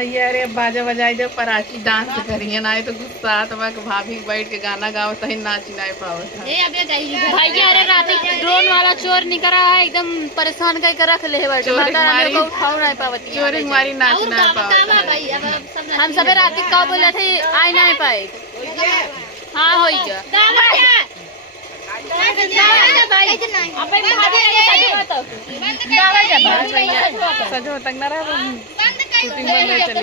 भैया अरे बाजा बजाई दे पराची डांस करिए ना तो गुस्सा तो मैं भाभी बैठ के गाना गाओ तही नाच नहीं पाओ भैया अरे रात ड्रोन वाला चोर निकला है एकदम परेशान करके रख ले माता रानी को उठाओ नहीं पावती चोरी मारी नाच नहीं पाओ हम सबे रात का बोले थे आई नहीं पाए हाँ हो गया सजो तक ना रहा शूटिंग बंद चली